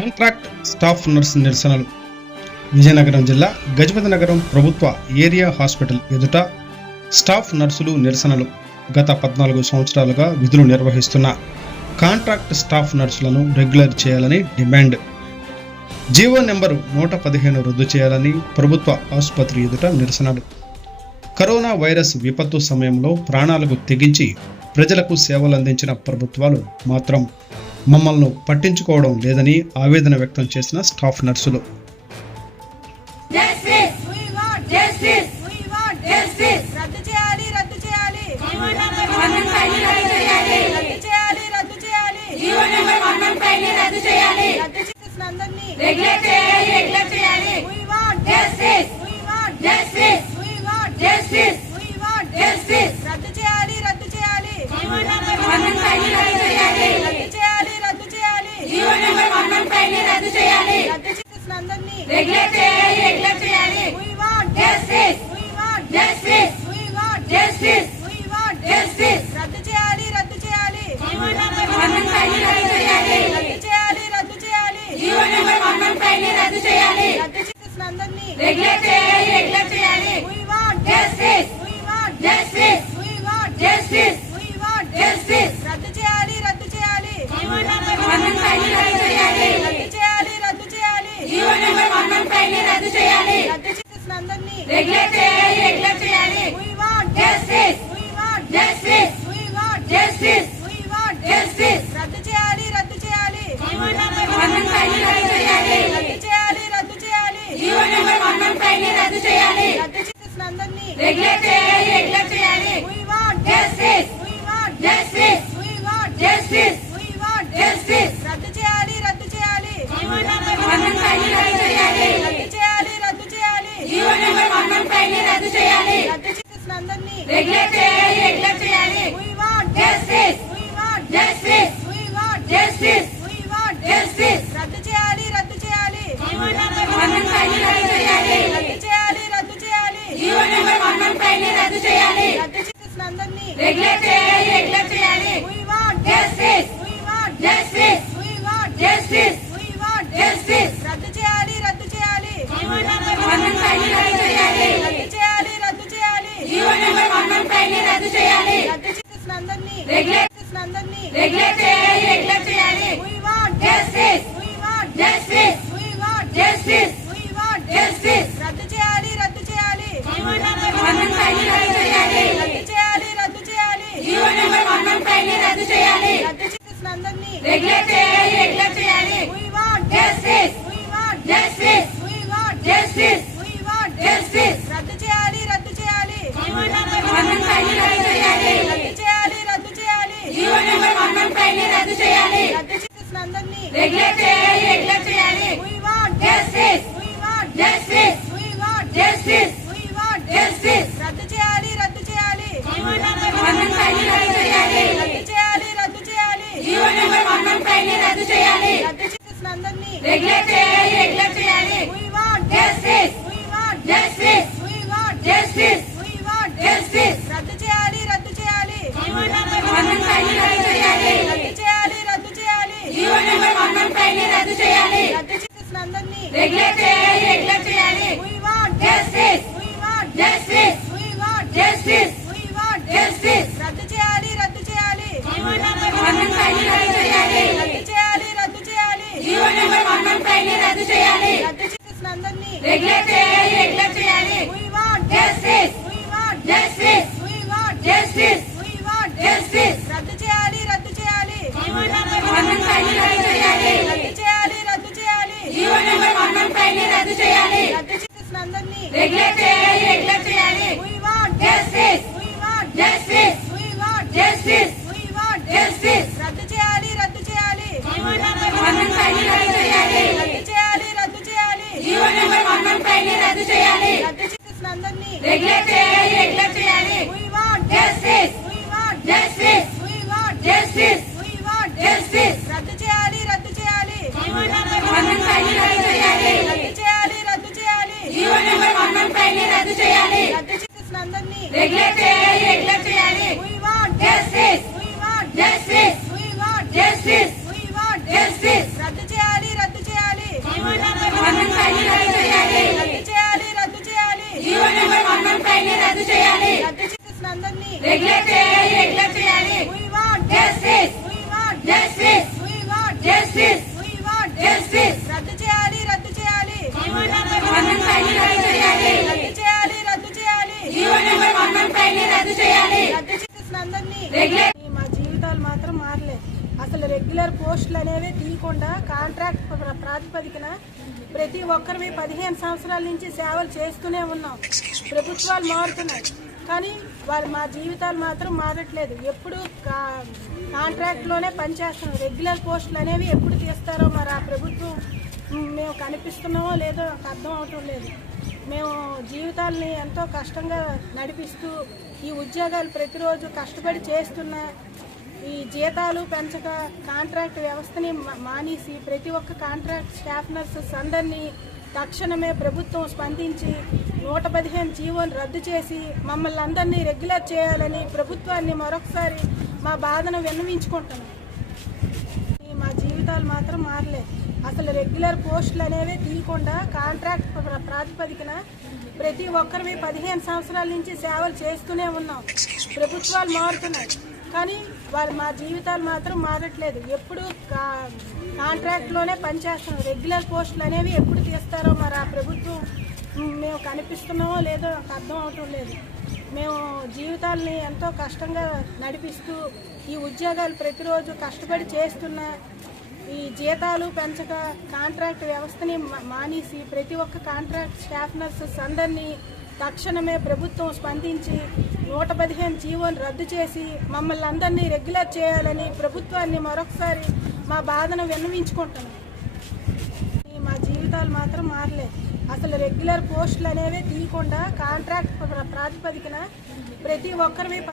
Contract staff nurse నిరసనలు. విజయనగరం జిల్లా గజపతి నగరం ప్రభుత్వ ఏరియా హాస్పిటల్ ఎదుట స్టాఫ్ నర్సులు నిరసనలు. గత పద్నాలుగు సంవత్సరాలుగా విధులు నిర్వహిస్తున్న కాంట్రాక్ట్ స్టాఫ్ నర్సులను రెగ్యులర్ చేయాలని డిమాండ్. జీవో నెంబరు నూట పదిహేను రద్దు చేయాలని ప్రభుత్వ ఆసుపత్రి ఎదుట నిరసనలు. కరోనా వైరస్ విపత్తు సమయంలో ప్రాణాలకు తెగించి ప్రజలకు సేవలందించిన ప్రభుత్వాలు మాత్రం మమ్మల్ని పట్టించుకోవడం లేదని ఆవేదన వ్యక్తం చేసిన స్టాఫ్ నర్సులు. రెగ్యులేట్ చేయాలి. అందరినీ. చేయాలి నెగ్లెక్ట్ చేయాలి. We want justice we want justice we want justice we want justice రద్దు చేయాలి రద్దు చేయాలి రద్దు చేయాలి. రద్దు చేయాలి రద్దు చేయాలి. జీవో రద్దు చేయాలి అందరినీ. నెగ్లెక్ట్ చేయాలి. neglect నెగ్లెక్ట్ చేయాలి చేయాలి we want justice we want justice we want justice we want justice రద్దు చేయాలి రద్దు చేయాలి. రద్దు చేయాలి. రద్దు చేయాలి రద్దు చేయాలి. జీవన్ నెంబర్ రద్దు చేయాలి. రద్దు చేసిన అందర్నీ మమ్మల్ని అందరినీ నెగ్లెక్ట్ చేయాలి నెగ్లెక్ట్ చేయాలి వి వాంట్ జస్టిస్ రద్దు చేయాలి రద్దు చేయాలి. జీవో చేయాలి. రద్దు చేయాలి రద్దు చేయాలి. రద్దు మా జీవితాలు మాత్రం మారలేదు అసలు రెగ్యులర్ పోస్టులు అనేవి తీయకుండా కాంట్రాక్ట్ ప్రాతిపదికన ప్రతి ఒక్కరి పదిహేను సంవత్సరాల నుంచి సేవలు చేస్తూనే ఉన్నాం. ప్రభుత్వాలు మారుతున్నాయి. కానీ వాళ్ళు మా జీవితాలు మాత్రం మారట్లేదు. ఎప్పుడు కా కాంట్రాక్ట్లోనే పనిచేస్తున్నాం రెగ్యులర్ పోస్టులు అనేవి ఎప్పుడు తీస్తారో మరి ఆ ప్రభుత్వం మేము కనిపిస్తున్నామో లేదో నాకు అర్థం అవటం లేదు. మేము జీవితాల్ని ఎంతో కష్టంగా నడిపిస్తూ ఈ ఉద్యోగాలు ప్రతిరోజు కష్టపడి చేస్తున్న ఈ జీతాలు పెంచక కాంట్రాక్ట్ వ్యవస్థని మానేసి ప్రతి ఒక్క కాంట్రాక్ట్ స్టాఫ్ నర్సెస్ అందరినీ తక్షణమే ప్రభుత్వం స్పందించి నూట పదిహేను జీవోలు రద్దు చేసి మమ్మల్ని అందరినీ రెగ్యులర్ చేయాలని ప్రభుత్వాన్ని మరొకసారి మా బాధను విన్నవించుకుంటున్నాం. మా జీవితాలు మాత్రం మారలేదు. అసలు రెగ్యులర్ పోస్టులు అనేవి తీయకుండా కాంట్రాక్ట్ ప్రాతిపదికన ప్రతి ఒక్కరివి పదిహేను సంవత్సరాల నుంచి సేవలు చేస్తూనే ఉన్నాం. ప్రభుత్వాలు మారుతున్నాయి. కానీ వాళ్ళు మా జీవితాలు మాత్రం మారట్లేదు. ఎప్పుడు కా- కాంట్రాక్ట్లోనే పనిచేస్తున్నాం. రెగ్యులర్ పోస్టులు అనేవి ఎప్పుడు తీస్తారో మరి ఆ ప్రభుత్వం మేము కనిపిస్తున్నామో లేదో నాకు అర్థం అవటం లేదు. మేము జీవితాల్ని ఎంతో కష్టంగా నడిపిస్తూ ఈ ఉద్యోగాలు ప్రతిరోజు కష్టపడి చేస్తున్న ఈ జీతాలు పెంచక కాంట్రాక్ట్ వ్యవస్థని మానేసి ప్రతి ఒక్క కాంట్రాక్ట్ స్టాఫ్ నర్సెస్ అందరినీ తక్షణమే ప్రభుత్వం స్పందించి నూట పదిహేను జీవోని రద్దు చేసి మమ్మల్ని అందరినీ రెగ్యులర్ చేయాలని ప్రభుత్వాన్ని మరొకసారి మా బాధను విన్నవించుకుంటున్నాం. మా జీవితాలు మాత్రం మారలేదు. అసలు రెగ్యులర్ పోస్టులు అనేవి తీయకుండా కాంట్రాక్ట్ ప్రాతిపదికన ప్రతి ఒక్కరివి